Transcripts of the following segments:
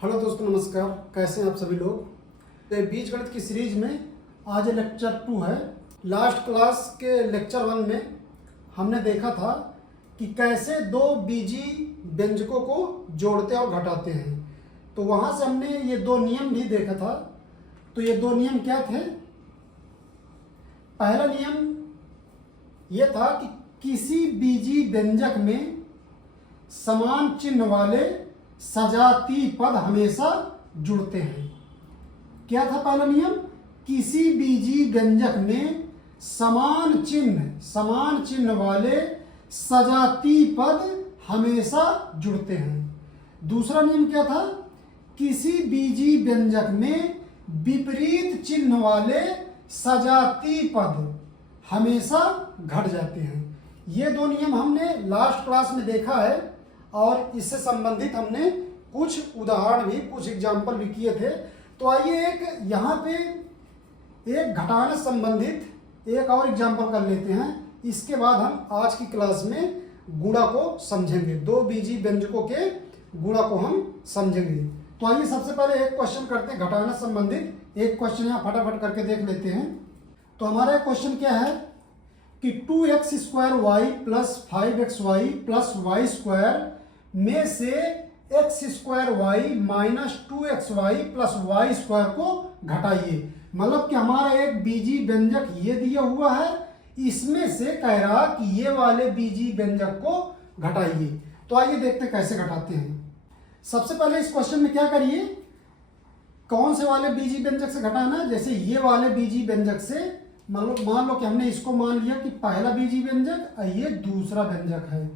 Hello दोस्तों, नमस्कार। कैसे हैं आप सभी लोग। तो बीजगणित की सीरीज में आज लेक्चर 2 है। लास्ट क्लास के लेक्चर 1 में हमने देखा था कि कैसे दो बीजी व्यंजकों को जोड़ते और घटाते हैं। तो वहाँ से हमने ये दो नियम भी देखा था। तो ये दो नियम क्या थे? पहला नियम ये था कि किसी बीजी व्यंजक में समान चिन्ह वाले सजातीय पद हमेशा जुड़ते हैं। क्या था पहला नियम? किसी बीजी व्यंजक में समान चिन्ह वाले सजातीय पद हमेशा जुड़ते हैं। दूसरा नियम क्या था? किसी बीजी व्यंजक में विपरीत चिन्ह वाले सजातीय पद हमेशा घट जाते हैं। ये दो नियम हमने लास्ट क्लास में देखा है और इससे संबंधित हमने कुछ उदाहरण भी, कुछ एग्जाम्पल भी किए थे। तो आइए एक यहाँ पे एक घटाने संबंधित एक और एग्जाम्पल कर लेते हैं। इसके बाद हम आज की क्लास में गुणा को समझेंगे। दो बीजी व्यंजकों के गुणा को हम समझेंगे। तो आइए सबसे पहले एक क्वेश्चन करते हैं घटाने संबंधित। एक क्वेश्चन यहाँ फटाफट करके देख लेते हैं। तो हमारा क्वेश्चन क्या है कि 2x² plus 5xy plus y² में से x² minus 2xy plus y² को घटाइए। मतलब कि हमारा एक बीजी व्यंजक ये दिया हुआ है, इसमें से कह रहा कि ये वाले बीजी व्यंजक को घटाइए। तो आइए देखते हैं कैसे घटाते हैं। सबसे पहले इस क्वेश्चन में क्या करिए, कौन से वाले बीजी व्यंजक से घटाना है। जैसे ये वाले बीजी व्यंजक से मान लो कि हमने इसको मान लिया कि पहला बीजी व्यंजक और ये दूसरा व्यंजक है।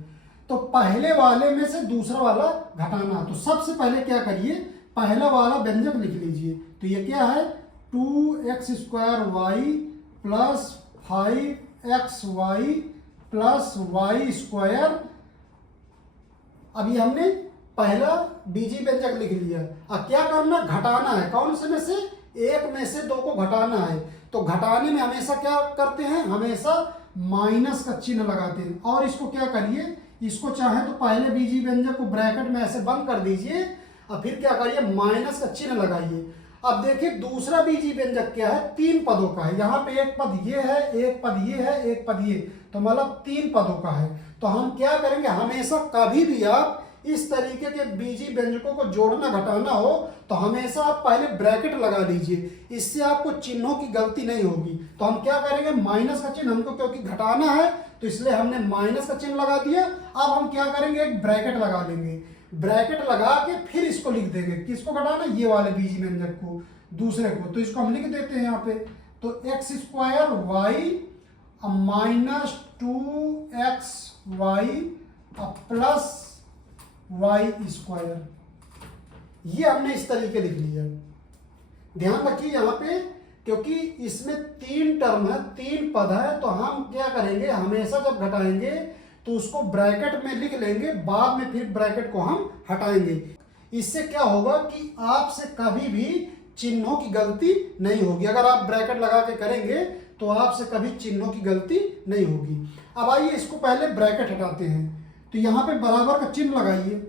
तो पहले वाले में से दूसरा वाला घटाना। तो सबसे पहले क्या करिए, पहला वाला व्यंजक लिख लीजिए। तो ये क्या है? 2x² plus 5xy plus y²। अभी हमने पहला बीजी व्यंजक लिख लिया। अब क्या करना? घटाना है। कौन से में से? एक में से दो को घटाना है। तो घटाने में हमेशा क्या करते हैं? हमेशा माइनस का चिन्ह लगाते हैं। और इसको क्या करिए, इसको चाहे तो पहले बीजी व्यंजक को ब्रैकेट में ऐसे बंद कर दीजिए और फिर क्या करिए, माइनस का चिन्ह लगाइए। अब देखिए दूसरा बीजी व्यंजक क्या है? 3 पदों का है। यहाँ पे एक पद ये है, एक पद ये है, एक पद ये, तो मतलब 3 पदों का है। तो हम क्या करेंगे, हमेशा कभी भी आप इस तरीके के बीजी व्यंजकों को जोड़ना घटाना हो तो हमेशा आप पहले ब्रैकेट लगा लीजिए। इससे आपको चिन्हों की गलती नहीं होगी। तो हम क्या करेंगे, माइनस का चिन्ह, हमको क्योंकि घटाना है तो इसलिए हमने माइनस का चिन्ह लगा दिया। अब हम क्या करेंगे, एक ब्रैकेट लगा लेंगे। ब्रैकेट लगा के फिर इसको लिख देंगे। किसको घटाना? ये वाले बीजी व्यंजक को, दूसरे को। तो इसको हम लिख देते हैं यहाँ पे। तो x² minus 2xy plus y²। ये हमने इस तरीके लिख लिया। ध्यान रखिए यहाँ पे, क्योंकि इसमें 3 टर्म है, 3 पद है, तो हम क्या करेंगे, हमेशा जब घटाएंगे तो उसको ब्रैकेट में लिख लेंगे, बाद में फिर ब्रैकेट को हम हटाएंगे। इससे क्या होगा कि आपसे कभी भी चिन्हों की गलती नहीं होगी। अगर आप ब्रैकेट लगा के करेंगे तो आपसे कभी चिन्हों की गलती नहीं होगी। अब आइए इसको पहले ब्रैकेट हटाते हैं। तो यहाँ पे बराबर का चिन्ह लगाइए।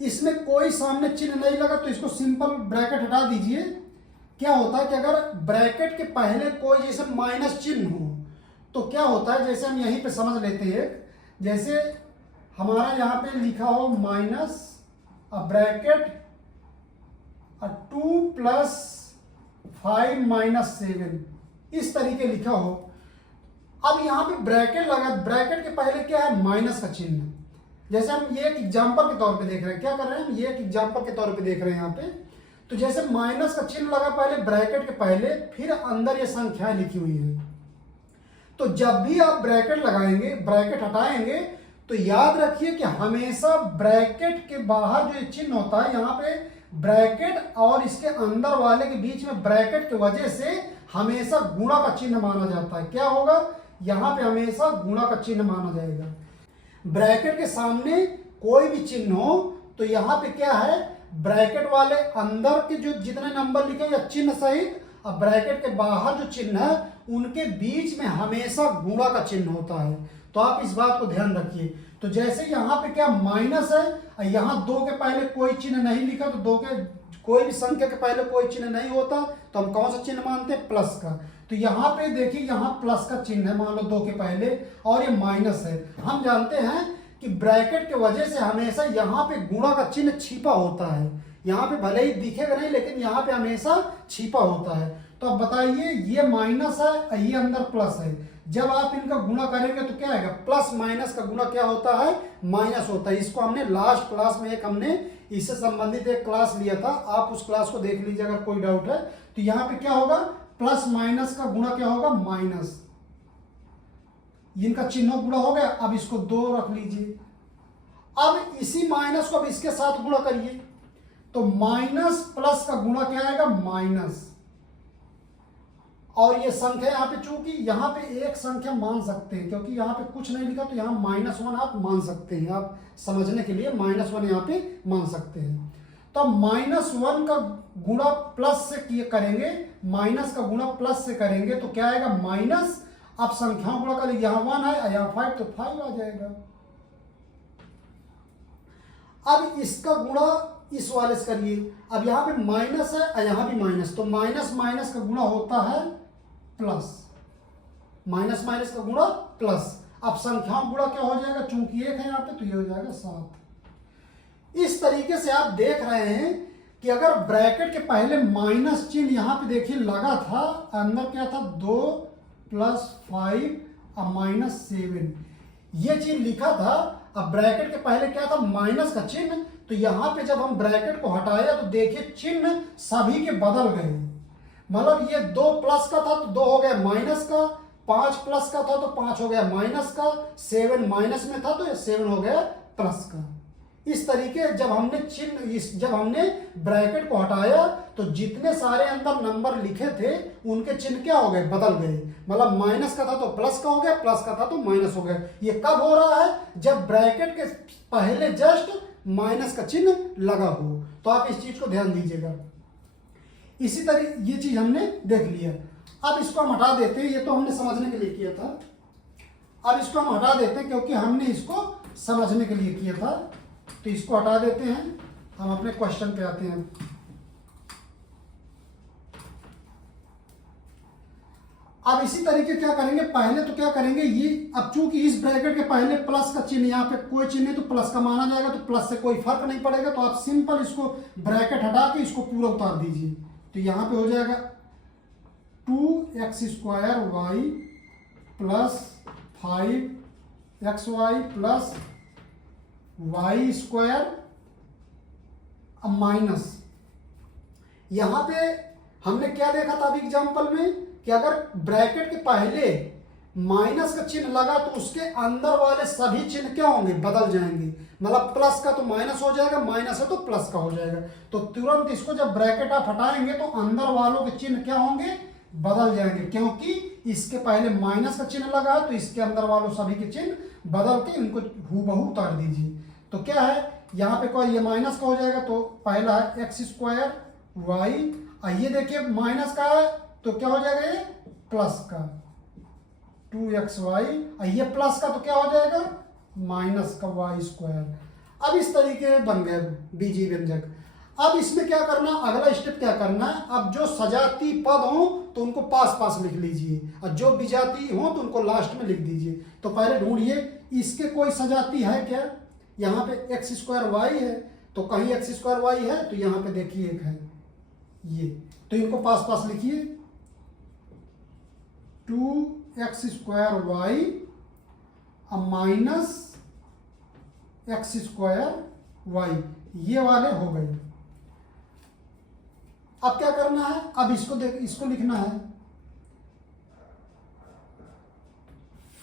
इसमें कोई सामने चिन्ह नहीं लगा तो इसको सिंपल ब्रैकेट हटा दीजिए। क्या होता है कि अगर ब्रैकेट के पहले कोई जैसे माइनस चिन्ह हो तो क्या होता है, जैसे हम यहीं पे समझ लेते हैं। जैसे हमारा यहाँ पे लिखा हो माइनस ब्रैकेट 2 प्लस 5 माइनस 7, इस तरीके लिखा हो। अब यहाँ पे ब्रैकेट लगा, ब्रैकेट के पहले क्या है? माइनस का चिन्ह। जैसे हम ये एक एग्जांपल के तौर पे देख रहे हैं। क्या कर रहे हैं हम? ये एक एग्जांपल के तौर पे देख रहे हैं यहाँ पे। तो जैसे माइनस का चिन्ह लगा पहले ब्रैकेट के पहले, फिर अंदर ये संख्याएं लिखी हुई है। तो जब भी आप ब्रैकेट लगाएंगे, ब्रैकेट हटाएंगे, तो याद रखिए कि हमेशा ब्रैकेट के बाहर जो चिन्ह होता है, यहाँ पे ब्रैकेट और इसके अंदर वाले के बीच में ब्रैकेट की वजह से हमेशा गुणा का चिन्ह माना जाता है। क्या होगा? यहाँ पे हमेशा गुणा का चिन्ह माना जाएगा। ब्रैकेट के सामने कोई भी चिन्ह हो तो यहाँ पे क्या है, ब्रैकेट वाले अंदर के जो जितने नंबर लिखे या चिन्ह सहित, अब ब्रैकेट के बाहर जो चिन्ह है उनके बीच में हमेशा गुणा का चिन्ह होता है। तो आप इस बात को ध्यान रखिए। तो जैसे यहाँ पे क्या माइनस है और यहाँ 2 के पहले कोई चिन्ह नहीं लिखा, तो 2 के कोई भी संख्या के पहले कोई चिन्ह नहीं होता, तो हम कौन सा चिन्ह मानते हैं? प्लस का। तो यहाँ पे देखिए, यहाँ प्लस का चिन्ह है मान लो 2 के पहले, और ये माइनस है। हम जानते हैं कि ब्रैकेट के वजह से हमेशा यहाँ पे गुणा का चिन्ह छिपा होता है। यहाँ पे भले ही दिखेगा नहीं, लेकिन यहाँ पे हमेशा छिपा होता है। तो अब बताइए, ये माइनस है और ये अंदर प्लस है, जब आप इनका गुणा करेंगे तो क्या आएगा? प्लस माइनस का गुणा क्या होता है? माइनस होता है। इसको हमने लास्ट क्लास में हमने इससे संबंधित एक क्लास लिया था, आप उस क्लास को देख लीजिए अगर कोई डाउट है। तो यहाँ पे क्या होगा? प्लस माइनस का गुणा क्या होगा? माइनस। इनका चिन्ह गुणा हो गया, अब इसको 2 रख लीजिए। अब इसी माइनस को अब इसके साथ गुणा करिए, तो माइनस प्लस का गुणा क्या आएगा? माइनस। और ये संख्या यहाँ पे, चूंकि यहाँ पे एक संख्या मान सकते हैं क्योंकि यहाँ पे कुछ नहीं लिखा, तो यहाँ -1 आप मान सकते हैं। आप समझने के लिए -1 यहाँ पे मान सकते हैं। तो -1 का गुणा प्लस से करेंगे, माइनस का गुणा प्लस से करेंगे तो क्या आएगा? माइनस। अब संख्याओं गुणा करें, यहाँ 1 है, यहाँ 5, तो 5 आ जाएगा। अब इसका गुणा इस वाले से करिए। अब यहाँ पे माइनस है और यहाँ भी माइनस, तो माइनस माइनस का गुणा होता है प्लस। माइनस माइनस का गुणा प्लस। अब संख्याओं गुणा क्या हो जाएगा? चूंकि 1 है यहाँ पे, तो ये हो जाएगा 7। इस तरीके से आप देख रहे हैं कि अगर ब्रैकेट के पहले माइनस चिन्ह यहाँ पे देखिए लगा था, अंदर क्या था? 2 + 5 और -7, ये चिन्ह लिखा था। अब ब्रैकेट के पहले क्या था? माइनस का चिन्ह। तो यहाँ पे जब हम ब्रैकेट को हटाया तो देखिए चिन्ह सभी के बदल गए। मतलब ये 2 प्लस का था तो 2 हो गया माइनस का, 5 प्लस का था तो 5 हो गया माइनस का, 7 माइनस में था तो 7 हो गया प्लस का। इस तरीके जब हमने ब्रैकेट को हटाया तो जितने सारे अंदर नंबर लिखे थे उनके चिन्ह क्या हो गए? बदल गए। मतलब माइनस का था तो प्लस का हो गया, प्लस का था तो माइनस हो गया। ये कब हो रहा है? जब ब्रैकेट के पहले जस्ट माइनस का चिन्ह लगा हो। तो आप इस चीज को ध्यान दीजिएगा। इसी तरह ये चीज हमने देख लिया। अब इसको हम हटा देते हैं, ये तो हमने समझने के लिए किया था। अब इसको हम हटा देते हैं क्योंकि हमने इसको समझने के लिए किया था, तो इसको हटा देते हैं। हम अपने क्वेश्चन पे आते हैं। अब इसी तरीके क्या करेंगे? पहले तो क्या करेंगे, ये अब चूंकि इस ब्रैकेट के पहले प्लस का चिन्ह, यहाँ पे कोई चिन्ह नहीं तो प्लस का माना जाएगा, तो प्लस से कोई फर्क नहीं पड़ेगा। तो आप सिंपल इसको ब्रैकेट हटा के इसको पूरा उतार दीजिए। तो यहाँ पे हो जाएगा 2x² y + 5xy + y² अब माइनस। यहाँ पे हमने क्या देखा था अभी एग्जाम्पल में कि अगर ब्रैकेट के पहले माइनस का चिन्ह लगा तो उसके अंदर वाले सभी चिन्ह क्या होंगे? बदल जाएंगे। मतलब प्लस का तो माइनस हो जाएगा, माइनस है तो प्लस का हो जाएगा। तो तुरंत इसको जब ब्रैकेट आप हटाएंगे तो अंदर वालों के चिन्ह क्या होंगे? बदल जाएंगे, क्योंकि इसके पहले माइनस का चिन्ह लगा तो इसके अंदर वालों सभी के चिन्ह बदल के इनको हूबहू उतार दीजिए। तो क्या है यहाँ पे कोई ये माइनस का हो जाएगा, तो पहला है x² y, ये देखिए माइनस का है तो क्या हो जाएगा? ये प्लस का 2xy, ये प्लस का तो क्या हो जाएगा? माइनस का y²। अब इस तरीके बन गए बीजीय व्यंजक। अब इसमें क्या करना, अगला स्टेप क्या करना है? अब जो सजाती पद हो तो उनको पास पास लिख लीजिए, और जो विजातीय हो तो उनको लास्ट में लिख दीजिए। तो पहले ढूंढिए इसके कोई सजाती है क्या? यहाँ पे x² y है, तो कहीं x² y है तो यहाँ पे देखिए एक है ये, तो इनको पास पास लिखिए। 2x² y -x² y, ये वाले हो गए। अब क्या करना है? अब इसको लिखना है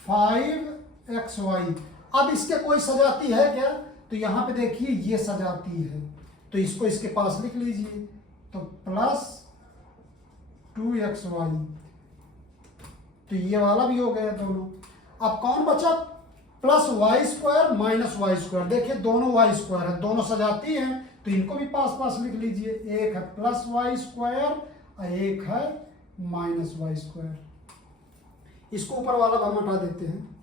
5xy। अब इसके कोई सजाती है क्या? तो यहाँ पे देखिए ये सजाती है, तो इसको इसके पास लिख लीजिए। तो +2xy, तो ये वाला भी हो गया दोनों। अब कौन बचा? +y² -y²। देखिए दोनों y² है, दोनों सजाती हैं, तो इनको भी पास पास लिख लीजिए। एक है +y² और एक है -y²। इसको ऊपर वाला हम हटा देते हैं।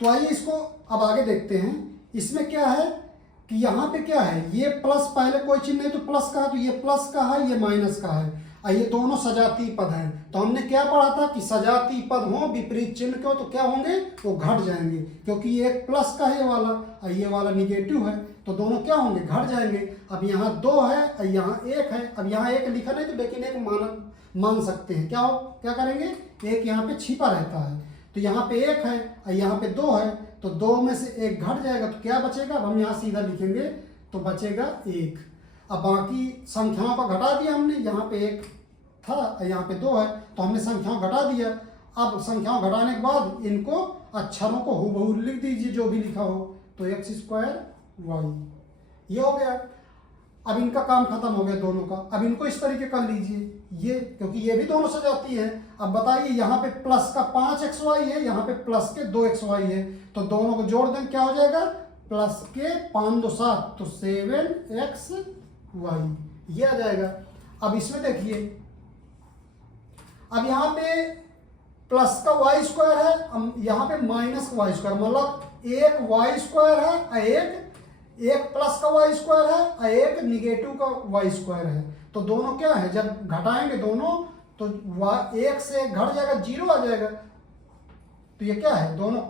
तो आइए इसको अब आगे देखते हैं। इसमें क्या है कि यहाँ पे क्या है, ये प्लस, पहले कोई चिन्ह नहीं तो प्लस का है, तो ये प्लस का है, ये माइनस का है, और ये दोनों सजातीय पद हैं। तो हमने क्या पढ़ा था कि सजातीय पद हो विपरीत चिन्ह के हो तो क्या होंगे, वो घट जाएंगे, क्योंकि ये एक प्लस का है ये वाला और ये वाला निगेटिव है, तो दोनों क्या होंगे, घट जाएंगे। अब यहाँ 2 है और यहाँ 1 है। अब यहाँ 1 लिखा नहीं तो लेकिन एक मान सकते हैं, क्या करेंगे, एक यहाँ पे छिपा रहता है, तो यहाँ पे 1 है और यहाँ पे 2 है, तो 2 में से 1 घट जाएगा, तो क्या बचेगा, अब हम यहाँ सीधा लिखेंगे तो बचेगा 1। अब बाकी संख्याओं को घटा दिया हमने, यहाँ पे 1 था और यहाँ पे 2 है, तो हमने संख्याओं घटा दिया। अब संख्याओं घटाने के बाद इनको अक्षरों को हूबहू लिख दीजिए जो भी लिखा हो, तो x² y ये हो गया। अब इनका काम खत्म हो गया दोनों का। अब इनको इस तरीके कर लीजिए, ये क्योंकि ये भी दोनों सजाती है। अब बताइए यहाँ पे प्लस का 5xy है, यहाँ पे प्लस के 2xy है, तो दोनों को जोड़ दें क्या हो जाएगा, प्लस के 5 2 7, तो 7xy ये आ जाएगा। अब इसमें देखिए, अब यहाँ पे प्लस का y² है, यहाँ पे माइनस का y², मतलब एक y² है और एक प्लस का y² है और एक निगेटिव का y² है, तो दोनों क्या है, जब घटाएंगे दोनों तो 1 से 1 घट जाएगा, 0 आ जाएगा, तो ये क्या है, दोनों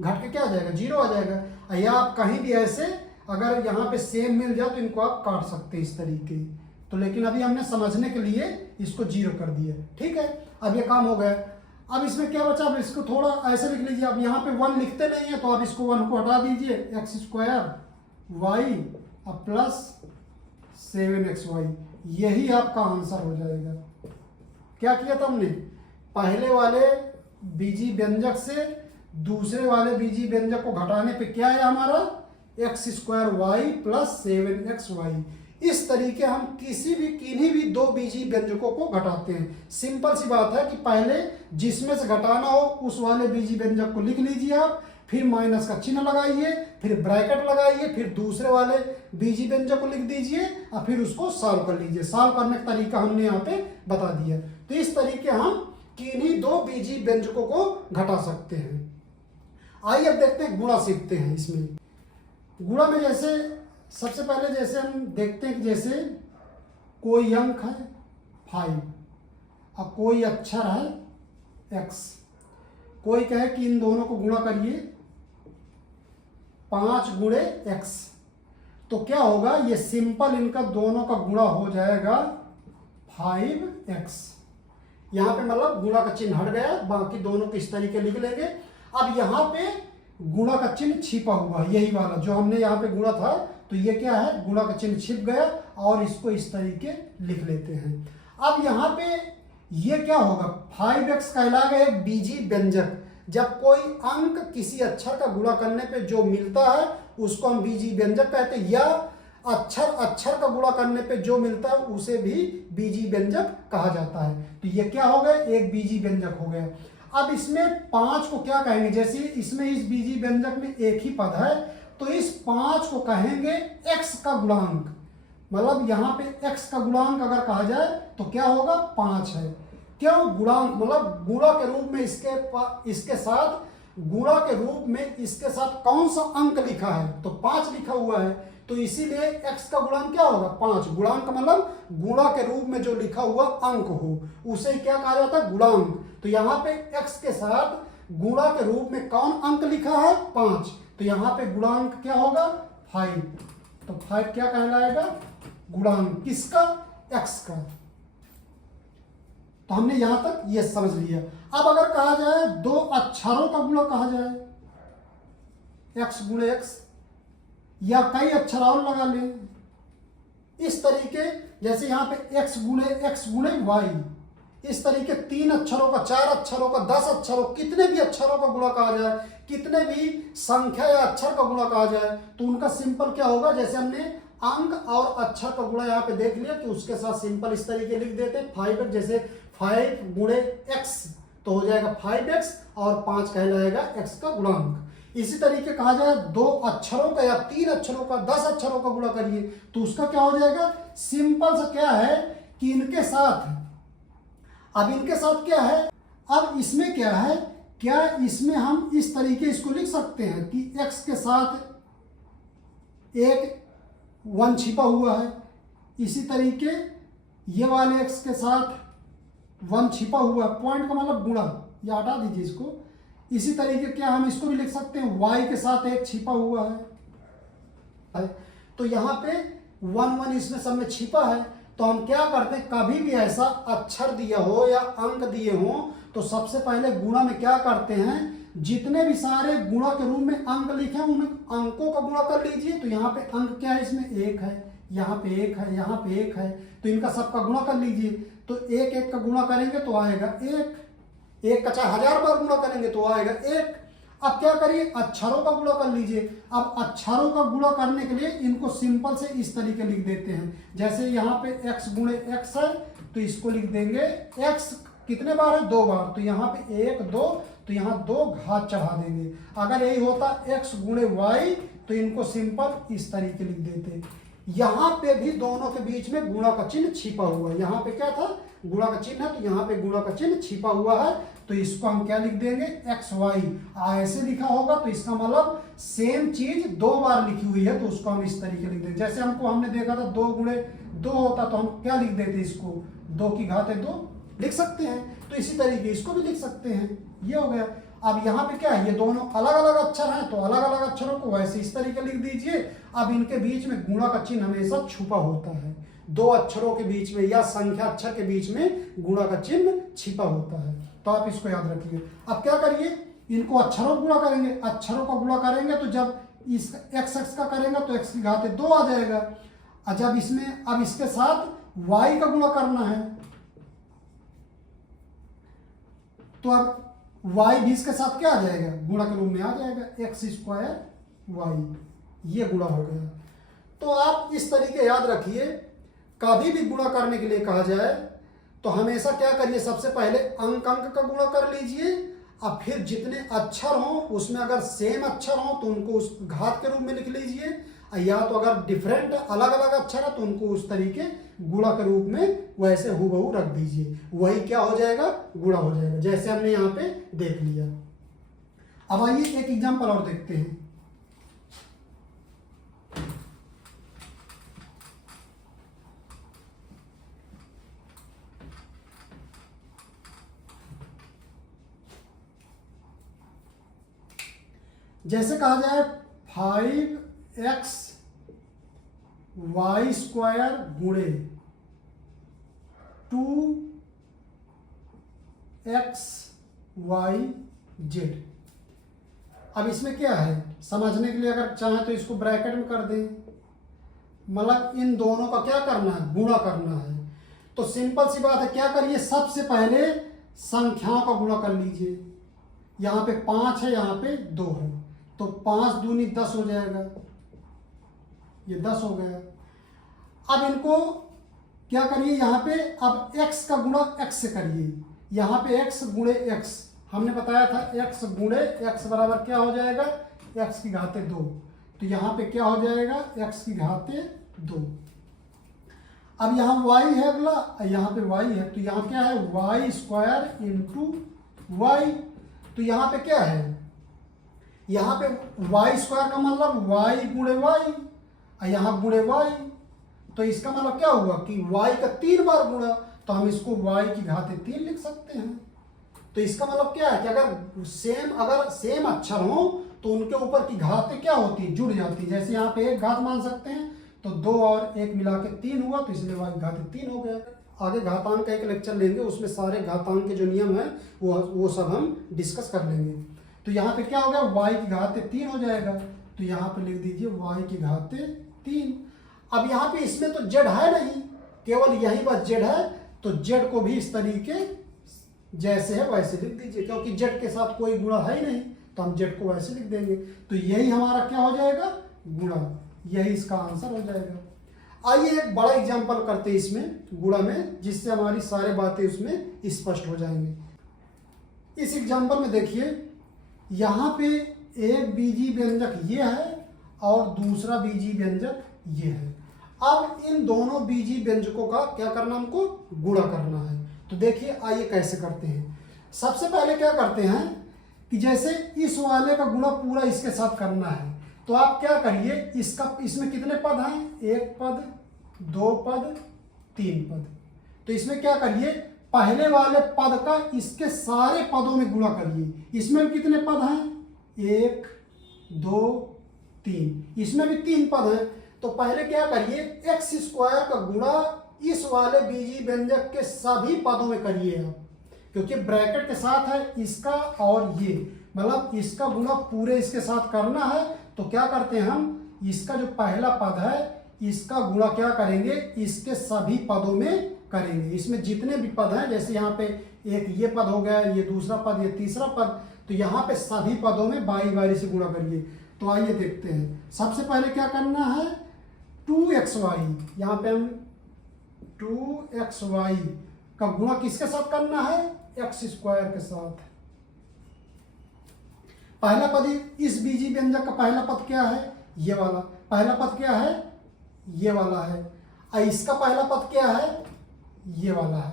घट के क्या आ जाएगा, 0 आ जाएगा। या आप कहीं भी ऐसे अगर यहाँ पे सेम मिल जाए तो इनको आप काट सकते हैं इस तरीके, तो लेकिन अभी हमने समझने के लिए इसको 0 कर दिया, ठीक है। अब ये काम हो गया। अब इसमें क्या बचा, अब इसको थोड़ा ऐसे लिख लीजिए। अब यहाँ पे 1 लिखते नहीं है तो आप इसको 1 को हटा दीजिए, x² y और प्लस 7xy, यही आपका आंसर हो जाएगा। क्या किया था हमने, पहले वाले बीजी व्यंजक से दूसरे वाले बीजी व्यंजक को घटाने पे क्या है हमारा, x² y प्लस 7xy। इस तरीके हम किन्हीं भी 2 बीजी व्यंजकों को घटाते हैं। सिंपल सी बात है कि पहले जिसमें से घटाना हो उस वाले बीजी व्यंजक को लिख लीजिए आप, फिर माइनस का चिन्ह लगाइए, फिर ब्रैकेट लगाइए, फिर दूसरे वाले बीजी व्यंजक को लिख दीजिए और फिर उसको सॉल्व कर लीजिए। सॉल्व करने का तरीका हमने यहाँ पे बता दिया। तो इस तरीके हम किन्हीं 2 बीजी व्यंजकों को घटा सकते हैं। आइए अब देखते हैं, गुणा सीखते हैं। इसमें गुणा में जैसे सबसे पहले जैसे हम देखते हैं कि जैसे कोई अंक है 5 और कोई अक्षर है x, कोई कहे कि इन दोनों को गुणा करिए 5 गुणे x, तो क्या होगा, ये सिंपल इनका दोनों का गुणा हो जाएगा 5x। यहाँ पे मतलब गुणा का चिन्ह हट गया, बाकी दोनों को इस तरीके लिख लेंगे। अब यहाँ पे गुणा का चिन्ह छिपा हुआ, यही वाला जो हमने यहाँ पे गुणा था, तो ये क्या है, गुणा का चिन्ह छिप गया और इसको इस तरीके लिख लेते हैं। अब यहाँ पे ये क्या होगा, 5x कहलाएगा एक बीजी व्यंजक। जब कोई अंक किसी अक्षर का गुणा करने पे जो मिलता है उसको हम बीजी व्यंजक कहते हैं, या अक्षर का गुणा करने पे जो मिलता है उसे भी बीजी व्यंजक कहा जाता है। तो ये क्या हो गया, एक बीजी व्यंजक हो गया। अब इसमें 5 को क्या कहेंगे, जैसे इसमें इस बीजी व्यंजक में एक ही पद है तो इस 5 को कहेंगे x का गुणांक। मतलब यहाँ पे x का गुणांक अगर कहा जाए तो क्या होगा, 5 है। क्यों गुणांक, मतलब गुणा के रूप में इसके साथ गुणा के रूप में इसके साथ कौन सा अंक लिखा है, तो 5 लिखा हुआ है, तो इसीलिए x का गुणांक क्या होगा, 5। गुणांक मतलब गुणा के रूप में जो लिखा हुआ अंक हो उसे क्या कहा जाता है, गुणांक। तो यहाँ पे x के साथ गुणा के रूप में कौन अंक लिखा है, 5, तो यहाँ पे गुणांक क्या होगा, 5। तो 5 क्या कहलाएगा, गुणांक किसका, x का। तो हमने यहां तक ये समझ लिया। अब अगर कहा जाए 2 अक्षरों का गुणा कहा जाए x गुणे x, या कई अक्षर और लगा लें इस तरीके, जैसे यहाँ पे x गुणे y, इस तरीके 3 अक्षरों का, 4 अक्षरों का, 10 अक्षरों, कितने भी अक्षरों का गुणा कहा जाए, कितने भी संख्या या अक्षर का गुणा कहा जाए, तो उनका सिंपल क्या होगा, जैसे हमने अंक और अक्षर का गुणा यहाँ पे देख लिया कि उसके साथ सिंपल इस तरीके लिख देते हैं 5x, जैसे 5 गुणे x तो हो जाएगा 5x और 5 कहलाएगा x का गुणांक। इसी तरीके कहा जाए 2 अक्षरों का या 3 अक्षरों का, 10 अक्षरों का गुणा करिए तो उसका क्या हो जाएगा, सिंपल सा क्या है कि इनके साथ, अब इनके साथ क्या है, अब इसमें क्या है क्या इसमें हम इस तरीके इसको लिख सकते हैं कि x के साथ एक 1 छिपा हुआ है, इसी तरीके ये वाले x के साथ 1 छिपा हुआ है, पॉइंट का मतलब गुणा, या हटा दीजिए इसको। इसी तरीके क्या हम इसको भी लिख सकते हैं y के साथ 1 छिपा हुआ है। तो यहाँ पे 1 1 इसमें सब में छिपा है, तो हम क्या करते हैं, कभी भी ऐसा अक्षर दिया हो या अंक दिए हो तो सबसे पहले गुणा में क्या करते हैं, जितने भी सारे गुणा के रूप में अंक लिखे हैं उन अंकों का गुणा कर लीजिए। तो यहाँ पे अंक क्या है, इसमें 1 है, यहाँ पे 1 है, यहाँ पे 1 है, तो इनका सबका गुणा कर लीजिए। तो 1 1 का गुणा करेंगे तो आएगा 1 का चाहे 1000 बार गुणा करेंगे तो आएगा 1। अब क्या करिए, अक्षरों का गुणा कर लीजिए। अब अक्षरों का गुणा करने के लिए इनको सिंपल से इस तरीके लिख देते हैं, जैसे यहाँ पे x गुणे x है तो इसको लिख देंगे x कितने बार है, 2 बार, तो यहाँ पे 1 2, तो यहाँ 2 घात चढ़ा देंगे। अगर यही होता x गुणे y तो इनको सिंपल इस तरीके लिख देते। यहाँ पे भी दोनों के बीच में गुणा का चिन्ह छिपा हुआ है, यहाँ पे क्या था, गुणा का चिन्ह है, तो यहाँ पे गुणा का चिन्ह छिपा हुआ है, तो इसको हम क्या लिख देंगे, एक्स वाई। ऐसे लिखा होगा तो इसका मतलब सेम चीज 2 बार लिखी हुई है, तो उसको हम इस तरीके लिख देंगे। जैसे हमने देखा था 2 गुणे 2 होता, तो हम क्या लिख देते, इसको 2 की घात 2 लिख सकते हैं। तो इसी तरीके इसको भी लिख सकते हैं, ये हो गया। अब यहाँ पे क्या है, ये दोनों अलग अलग अक्षर हैं, तो अलग अलग अक्षरों को वैसे इस तरीके लिख दीजिए। अब इनके बीच में गुणा का चिन्ह हमेशा छुपा होता है, 2 अक्षरों के बीच में या संख्या अक्षर के बीच में गुणा का चिन्ह छिपा होता है, तो आप इसको याद रखिए। अब क्या करिए, इनको अक्षरों को गुणा करेंगे, अक्षरों का गुणा करेंगे तो जब इस x का करेंगे तो x की घात 2 आ जाएगा। और जब इसमें अब इसके साथ y का गुणा करना है तो अब y भी इसके साथ क्या आ जाएगा, गुणा के रूप में आ जाएगा, x² y, ये गुणा हो गया। तो आप इस तरीके याद रखिए, कभी भी गुणा करने के लिए कहा जाए तो हमेशा क्या करिए, सबसे पहले अंक का गुणा कर लीजिए, अब फिर जितने अक्षर हों उसमें अगर सेम अक्षर हों तो उनको उस घात के रूप में लिख लीजिए, या तो अगर डिफरेंट अलग अलग अक्षर है तो उनको उस तरीके गुणा के रूप में वैसे हूबहू रख दीजिए, वही क्या हो जाएगा, गुणा हो जाएगा, जैसे हमने यहाँ पे देख लिया। अब आइए एक एग्जाम्पल और देखते हैं। जैसे कहा जाए 5x y² गुणे 2x y z। अब इसमें क्या है, समझने के लिए अगर चाहें तो इसको ब्रैकेट में कर दें, मतलब इन दोनों का क्या करना है, गुणा करना है। तो सिंपल सी बात है, क्या करिए, सबसे पहले संख्याओं का गुणा कर लीजिए। यहाँ पे 5 है, यहाँ पे 2 है, तो 5 दूनी 10 हो जाएगा, ये 10 हो गया। अब इनको क्या करिए, यहाँ पे अब x का गुणा x से करिए, यहाँ पे x गुणे x, हमने बताया था x गुणे x बराबर क्या हो जाएगा, x की घात 2, तो यहाँ पे क्या हो जाएगा, x की घात 2। अब यहाँ y है अगला, यहाँ पे y है, तो यहाँ क्या है, y² इंटू y, तो यहाँ पे क्या है, यहाँ पे y² का मतलब y गुणे y, और यहाँ गुणे y, तो इसका मतलब क्या हुआ कि y का 3 बार गुणा, तो हम इसको y की घात 3 लिख सकते हैं। तो इसका मतलब क्या है कि अगर सेम अक्षर हो तो उनके ऊपर की घातें क्या होती है, जुड़ जाती है। जैसे यहाँ पे 1 घात मान सकते हैं, तो 2 और 1 मिला के 3 हुआ, तो इसलिए y की घात 3 हो गया। आगे घातांक का एक लेक्चर लेंगे, उसमें सारे घातांक के जो नियम है वो सब हम डिस्कस कर लेंगे। तो यहाँ पे क्या हो गया, y की घात 3 हो जाएगा, तो यहाँ पे लिख दीजिए y की घात 3। अब यहाँ पे इसमें तो z है नहीं, केवल यही बस z है, तो z को भी इस तरीके जैसे है वैसे लिख दीजिए, क्योंकि z के साथ कोई गुणा है ही नहीं, तो हम z को वैसे लिख देंगे। तो यही हमारा क्या हो जाएगा, गुणा, यही इसका आंसर हो जाएगा। आइए एक बड़ा एग्जाम्पल करते हैं इसमें गुणा में, जिससे हमारी सारी बातें उसमें स्पष्ट हो जाएंगी। इस एग्जाम्पल में देखिए, यहाँ पे एक बीजी व्यंजक ये है और दूसरा बीजी व्यंजक ये है। अब इन दोनों बीजी व्यंजकों का क्या करना, हमको गुणा करना है। तो देखिए आइए कैसे करते हैं। सबसे पहले क्या करते हैं, कि जैसे इस वाले का गुणा पूरा इसके साथ करना है, तो आप क्या करिए, इसमें कितने पद हैं, 1 पद 2 पद 3 पद, तो इसमें क्या करिए, पहले वाले पद का इसके सारे पदों में गुणा करिए। इसमें भी कितने पद हैं, 1 2 3, इसमें भी 3 पद हैं। तो पहले क्या करिए, एक्स स्क्वायर का गुणा इस वाले बीजी व्यंजक के सभी पदों में करिए आप, क्योंकि ब्रैकेट के साथ है इसका और ये, मतलब इसका गुणा पूरे इसके साथ करना है। तो क्या करते हैं हम, इसका जो पहला पद है इसका गुणा क्या करेंगे, इसके सभी पदों में करेंगे। इसमें जितने भी पद हैं, जैसे यहाँ पे एक ये पद हो गया, ये दूसरा पद, ये तीसरा पद, तो यहाँ पे सभी पदों में बारी बारी से गुणा करिए। तो आइए देखते हैं। सबसे पहले क्या करना है, 2xy, यहाँ पे हम 2xy का गुणा किसके साथ करना है, एक्स स्क्वायर के साथ। पहला पद, इस बीजी व्यंजक का पहला पद क्या है, ये वाला। पहला पद क्या है, ये वाला है। और इसका पहला पद क्या है, ये वाला है।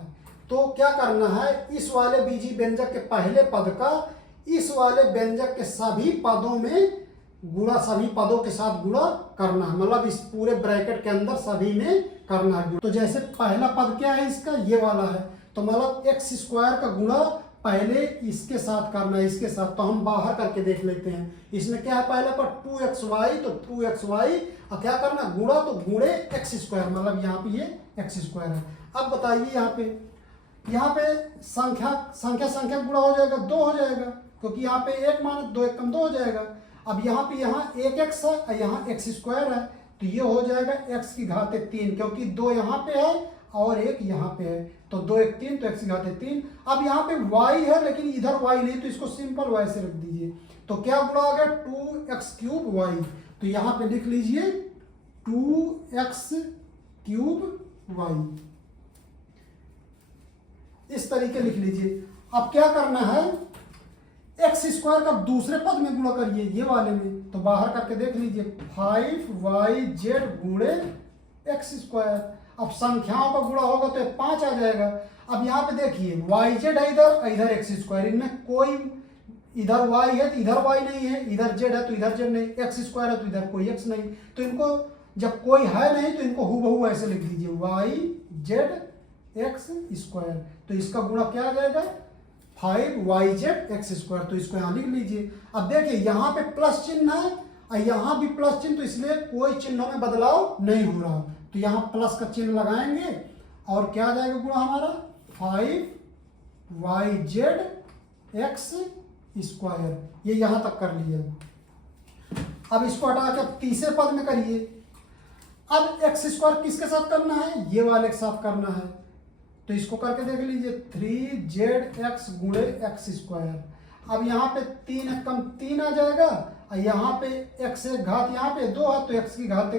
तो क्या करना है, इस वाले बीजी व्यंजक के पहले पद का इस वाले व्यंजक के सभी पदों में गुणा, सभी पदों के साथ गुणा करना है, मतलब इस पूरे ब्रैकेट के अंदर सभी में करना है। तो जैसे पहला पद क्या है इसका, ये वाला है, तो मतलब एक्स स्क्वायर का गुणा पहले इसके साथ करना है, इसके साथ। तो हम बाहर करके देख लेते हैं। इसमें क्या है, पहले पर 2xy, तो 2xy, और क्या करना, गुणा, तो गुणे एक्स स्क्वायर, मतलब यहाँ पे ये एक्स स्क्वायर है। अब बताइए यहाँ पे संख्या गुणा हो जाएगा, 2 हो जाएगा, क्योंकि यहाँ पे 1 माइनस 2 1 कम 2 हो जाएगा। अब यहाँ पे एक एक्स है और यहाँ एक्स स्क्वायर है, तो ये हो जाएगा एक्स की घाते 3, क्योंकि 2 यहाँ पे है और 1 यहाँ पे है, तो 2 1 3, तो एक्स की घाते 3। अब यहाँ पे y है, लेकिन इधर y नहीं, तो इसको सिंपल y से रख दीजिए। तो क्या गुणा आ गया, 2x³ y। तो यहाँ पे लिख लीजिए 2x³ y, इस तरीके लिख लीजिए। अब क्या करना है, एक्स स्क्वायर का दूसरे पद में गुणा करिए, ये वाले में। तो बाहर करके देख लीजिए, 5yz गुणे एक्स स्क्वायर। अब संख्याओं का गुणा होगा तो 5 आ जाएगा। अब यहाँ पे देखिए, yz है इधर एक्स स्क्वायर, इनमें कोई, इधर y है तो इधर y नहीं है, इधर z है तो इधर z नहीं, एक्स स्क्वायर है तो इधर कोई x नहीं। तो इनको जब कोई है नहीं तो इनको हूबहू ऐसे लिख दीजिए, yz एक्स स्क्वायर। तो इसका गुणा क्या आ जाएगा, 5yz एक्स स्क्वायर। तो इसको यहाँ लिख लीजिए। अब देखिए यहाँ पे प्लस चिन्ह है और यहाँ भी प्लस चिन्ह, तो इसलिए कोई चिन्हों में बदलाव नहीं हो रहा। तो यहाँ प्लस का चिन्ह लगाएंगे और क्या आ जाएगा गुणा हमारा, 5yz एक्स स्क्वायर। ये यहाँ तक कर लिया। अब इसको हटा के तीसरे पद में करिए। अब एक्स स्क्वायर किसके साथ करना है, ये वाले के साथ करना है। तो इसको करके देख लीजिए, 3zx गुणे एक्स स्क्वायर। अब यहाँ पे 3 1 कम 3 आ जाएगा, और यहाँ पे x एक घात, यहाँ पे 2 है तो x की घात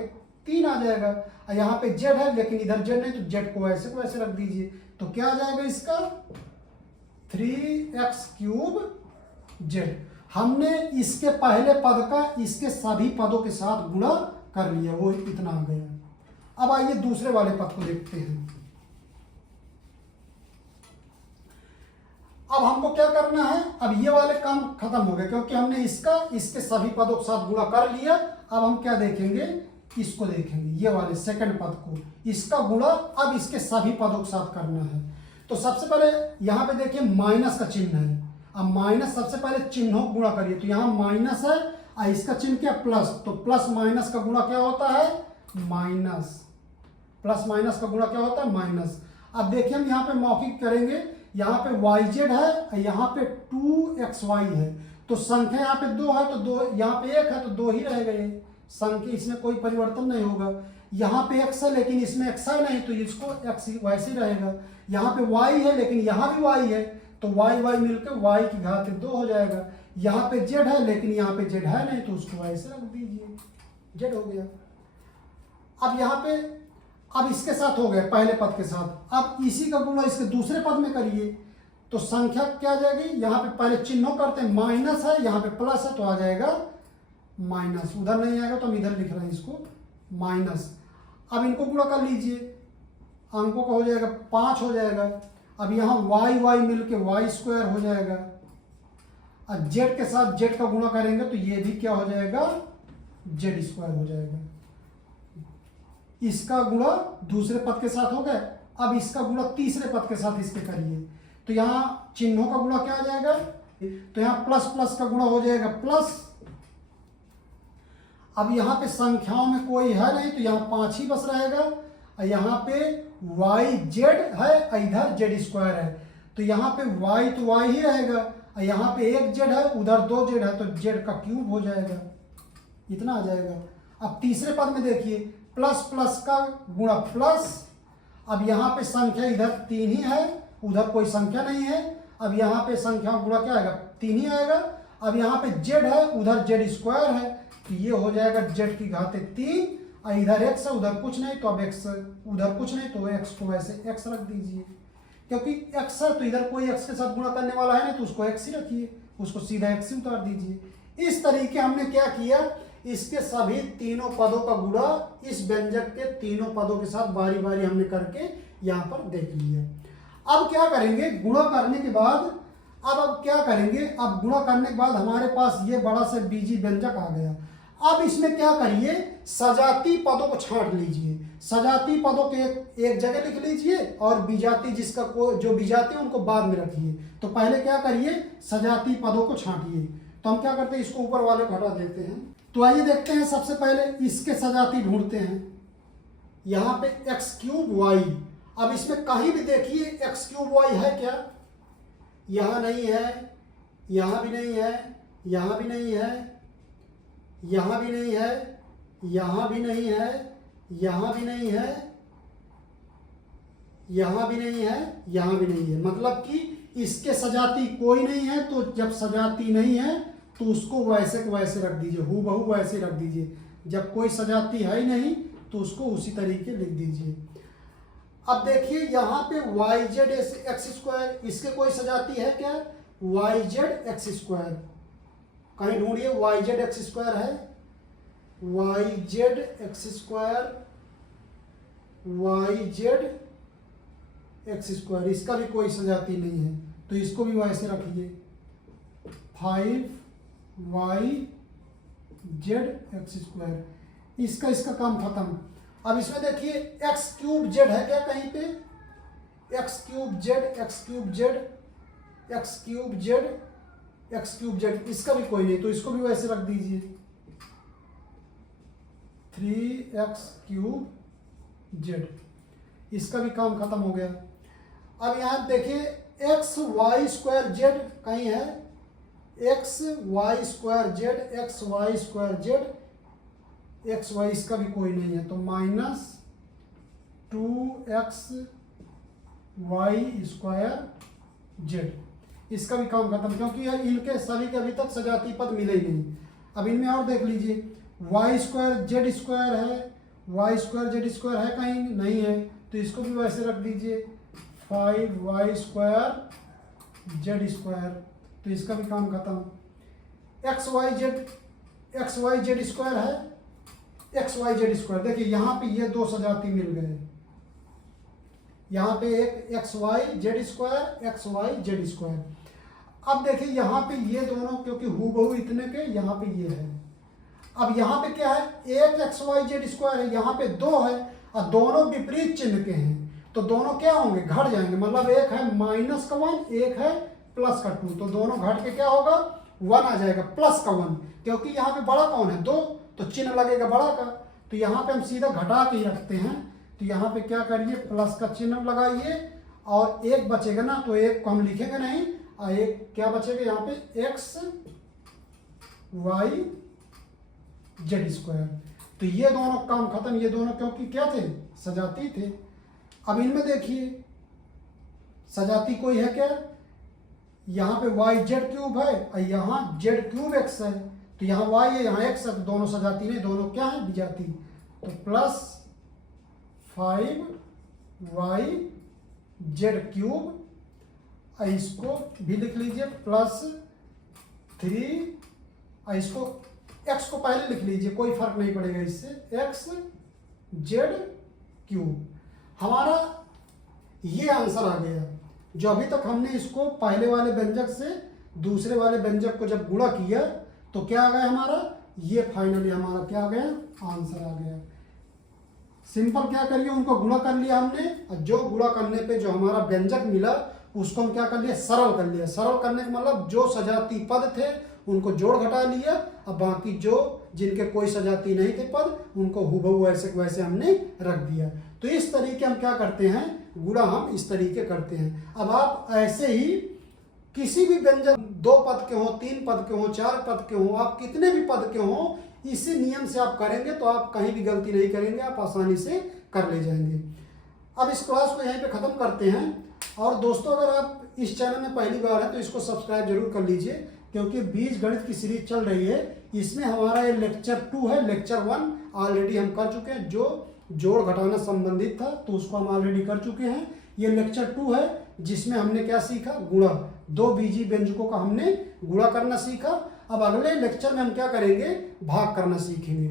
3 आ जाएगा। और यहाँ पे z है, लेकिन इधर z नहीं, तो z को वैसे रख दीजिए। तो क्या आ जाएगा इसका, 3x³ z। हमने इसके पहले पद का इसके सभी पदों के साथ गुणा कर लिया, वो इतना आ गया। अब आइए दूसरे वाले पद को देखते हैं। अब हमको क्या करना है, अब ये वाले काम खत्म हो गए, क्योंकि हमने इसके सभी पदों के साथ गुणा कर लिया। अब हम क्या देखेंगे, इसको देखेंगे, ये वाले सेकंड पद को, इसका गुणा अब इसके सभी पदों के साथ करना है। तो सबसे पहले यहाँ पे देखिए माइनस का चिन्ह है। अब माइनस, सबसे पहले चिन्हों को गुणा करिए। तो यहाँ माइनस है और इसका चिन्ह क्या, प्लस। तो प्लस माइनस का गुणा क्या होता है, माइनस। प्लस माइनस का गुणा क्या होता है, माइनस। अब देखिए हम यहाँ पे मौखिक करेंगे, यहाँ पे yz है और यहाँ पे 2xy है। तो संख्या यहाँ पे 2 है तो 2, यहाँ पे 1 है तो 2 ही रहेगा। ये संख्या, इसमें कोई परिवर्तन नहीं होगा। यहाँ पे x है लेकिन इसमें x है नहीं, तो इसको x वैसे ही रहेगा। यहाँ पे y है लेकिन यहाँ भी y है, तो y मिलकर y की घात 2 हो जाएगा। यहाँ पे z है लेकिन यहाँ पे z है नहीं, तो उसको वैसे रख दीजिए, z हो गया। अब यहाँ पे, अब इसके साथ हो गया पहले पद के साथ। अब इसी का गुणा इसके दूसरे पद में करिए। तो संख्या क्या आ जाएगी, यहाँ पे पहले चिन्हों करते हैं, माइनस है, यहाँ पे प्लस है, तो आ जाएगा माइनस। उधर नहीं आएगा तो हम इधर लिख रहे हैं इसको, माइनस। अब इनको गुणा कर लीजिए, अंकों का हो जाएगा 5 हो जाएगा। अब यहाँ y मिलके y² हो जाएगा। अब जेड के साथ जेड का गुणा करेंगे तो ये भी क्या हो जाएगा, जेड स्क्वायर हो जाएगा। इसका गुणा दूसरे पद के साथ हो गया, अब इसका गुणा तीसरे पद के साथ इसके करिए, तो यहाँ चिन्हों का गुणा क्या आ जाएगा, तो यहाँ प्लस प्लस का गुणा हो जाएगा प्लस। अब यहाँ पे संख्याओं में कोई है नहीं तो यहाँ 5 ही बस रहेगा, और यहाँ पे वाई जेड है, इधर जेड स्क्वायर है, तो यहाँ पे वाई तो वाई ही रहेगा, और यहाँ पे एक जेड है, उधर 2 जेड है, तो जेड का क्यूब हो जाएगा, इतना आ जाएगा। अब तीसरे पद में देखिए प्लस प्लस का गुणा प्लस, अब यहाँ पे संख्या इधर 3 ही है, उधर कोई संख्या नहीं है, अब यहाँ पे संख्या गुणा क्या आएगा, 3 ही आएगा। अब यहाँ पे जेड है, उधर जेड स्क्वायर है, तो ये हो जाएगा जेड की घाते 3, और इधर एक्स है, उधर कुछ नहीं, तो अब एक्स, उधर कुछ नहीं तो एक्स को वैसे एक्स रख दीजिए, क्योंकि एक्स है तो इधर कोई एक्स के साथ गुणा करने वाला है नहीं, तो उसको एक्स ही रखिए, उसको सीधा एक्स ही उतार दीजिए। इस तरीके हमने क्या किया, इसके सभी तीनों पदों का गुणा इस व्यंजक के तीनों पदों के साथ बारी बारी हमने करके यहाँ पर देख लिया। अब क्या करेंगे, गुणा करने के बाद अब क्या करेंगे, अब गुणा करने के बाद हमारे पास ये बड़ा से बीजी व्यंजक आ गया। अब इसमें क्या करिए, सजाती पदों को छांट लीजिए, सजाती पदों के एक जगह लिख लीजिए और विजाती जिसका जो विजाती है उनको बाद में रखिए। तो पहले क्या करिए, सजाती पदों को छांटिए। तो हम क्या करते हैं, इसको ऊपर वाले को हटा देते हैं। तो आइए देखते हैं, सबसे पहले इसके सजाती ढूंढते हैं। यहाँ पे एक्स क्यूब वाई, अब इसमें कहीं भी देखिए एक्स क्यूब वाई है क्या, यहाँ नहीं है, यहाँ भी नहीं है, यहाँ भी नहीं है, यहाँ भी नहीं है, यहाँ भी नहीं है, यहाँ भी नहीं है, यहाँ भी नहीं है, यहाँ भी नहीं है, मतलब कि इसके सजाती कोई नहीं है। तो जब सजाती नहीं है तो उसको वैसे के वैसे रख दीजिए, हूबहू वैसे रख दीजिए। जब कोई सजाती है ही नहीं तो उसको उसी तरीके लिख दीजिए। अब देखिए यहाँ पे वाई जेड एक्स स्क्वायर, इसके कोई सजाती है क्या, वाई जेड एक्स स्क्वायर, कहीं ढूंढिए, वाई जेड एक्स स्क्वायर है, Y Z X square, Y Z X square, इसका भी कोई सजाती नहीं है, तो इसको भी वैसे रखिए, 5y जेड एक्स स्क्वायर, इसका काम खत्म। अब इसमें देखिए एक्स क्यूब जेड है क्या, कहीं पे x cube Z, x cube Z, x cube Z, x cube Z, इसका भी कोई नहीं, तो इसको भी वैसे रख दीजिए, 3x क्यूब जेड, इसका भी काम खत्म हो गया। अब यहाँ देखिए एक्स वाई स्क्वायर जेड कहीं है, X Y square Z, X Y square Z, X Y, इसका भी कोई नहीं है, तो -2x वाई स्क्वायर जेड, इसका भी काम खत्म, क्योंकि इनके सभी के अभी तक सजाती पद मिले ही नहीं। अब इनमें और देख लीजिए, वाई स्क्वायर जेड स्क्वायर है, वाई स्क्वायर जेड स्क्वायर है कहीं नहीं है, तो इसको भी वैसे रख दीजिए, 5y स्क्वायर जेड स्क्वायर, तो इसका भी काम खत्म। एक्स वाई जेड स्क्वायर है, एक्स वाई जेड स्क्वायर, देखिए यहाँ पे ये दो सजाती मिल गए, यहाँ पे एक X Y Z square, X Y Z square. अब देखिए यहाँ पे ये दोनों क्योंकि हूबहू इतने के, यहाँ पे ये है। अब यहाँ पे क्या है, एक एक्स वाई जेड स्क्वायर है, यहाँ पे 2 है, और दोनों विपरीत चिन्ह के हैं, तो दोनों क्या होंगे, घट जाएंगे, मतलब एक है -1, एक है +2, तो दोनों घट के क्या होगा, 1 आ जाएगा, +1, क्योंकि यहाँ पे बड़ा कौन है, 2, तो चिन्ह लगेगा बड़ा का, तो यहाँ पे हम सीधा घटा के ही रखते हैं। तो यहाँ पे क्या करिए, प्लस का चिन्ह लगाइए, और एक बचेगा ना, तो एक को हम लिखेंगे नहीं, और एक क्या बचेगा यहाँ पे, एक्स वाई जेड स्क्वायर, तो ये दोनों काम खत्म, ये दोनों क्योंकि क्या थे, सजाती थे। अब इनमें देखिए सजाती कोई है क्या, यहाँ पे वाई जेड क्यूब है, और यहाँ जेड क्यूब एक्स है, तो यहाँ वाई है, यहाँ एक्स है, तो दोनों सजाती नहीं, दोनों क्या है, विजाती, तो +5y जेड क्यूब, इसको भी लिख लीजिए, +3, इसको x को पहले लिख लीजिए, कोई फर्क नहीं पड़ेगा इससे, x जेड क्यूब। हमारा ये आंसर आ गया, जो अभी तक हमने इसको पहले वाले व्यंजक से दूसरे वाले व्यंजक को जब गुणा किया तो क्या आ गया हमारा, ये फाइनली हमारा क्या आ गया, आंसर आ गया। सिंपल क्या करिए, उनको गुणा कर लिया हमने, और जो गुणा करने पे जो हमारा व्यंजक मिला उसको हम क्या कर लिया, सरल कर लिया। सरल करने का मतलब जो सजाती पद थे उनको जोड़ घटा लिया, और बाकी जो जिनके कोई सजाती नहीं थे पद उनको हुबहू वैसे वैसे हमने रख दिया। तो इस तरीके हम क्या करते हैं, गुणा हम इस तरीके करते हैं। अब आप ऐसे ही किसी भी व्यंजक 2 पद के हो, 3 पद के हो, 4 पद के हो, आप कितने भी पद के हो, इसी नियम से आप करेंगे तो आप कहीं भी गलती नहीं करेंगे, आप आसानी से कर ले जाएंगे। अब इस क्लास को यहीं पे ख़त्म करते हैं। और दोस्तों, अगर आप इस चैनल में पहली बार है तो इसको सब्सक्राइब जरूर कर लीजिए, क्योंकि बीजगणित की सीरीज चल रही है। इसमें हमारा ये लेक्चर 2 है। लेक्चर 1 ऑलरेडी हम कर चुके हैं, जो जोड़ घटाना संबंधित था तो उसको हम ऑलरेडी कर चुके हैं। ये लेक्चर 2 है जिसमें हमने क्या सीखा, गुणा। 2 बीजीय व्यंजकों का हमने गुणा करना सीखा। अब अगले लेक्चर में हम क्या करेंगे, भाग करना सीखेंगे।